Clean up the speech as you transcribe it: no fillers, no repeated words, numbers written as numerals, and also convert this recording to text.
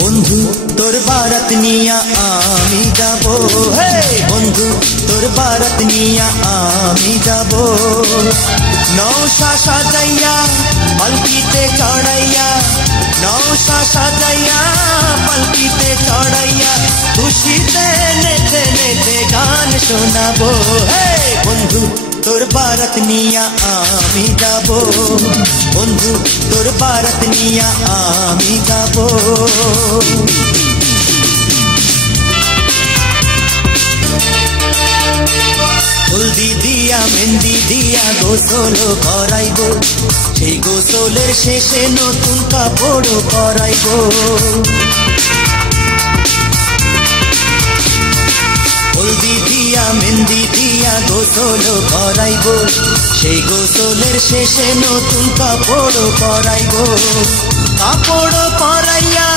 বন্ধু তোর বারাত নিয়া আমি যাব, হে বন্ধু তোর বারাত নিয়া আমি যাব। নৌশা সাজাইয়া পালকিতে চড়াইয়া, নৌশা সাজাইয়া পালকিতে চড়াইয়া, খুশিতে নেচে নেচে গান শোনাবো। হে বন্ধু তোর বারাত নিয়া আমি যাব, বন্ধু তোর বারাত নিয়া আমি যাব। হলদি দিয়া মেহেন্দি দিয়া গোসল করাইব, সেই গোসলের শেষে নতুন কাপড় পরাইব। হলদি দিয়া মেহেন্দি দিয়া গোসল করাইব, সেই গোসলের শেষে নতুন কাপড় পরাইব। কাপড় পরাইয়া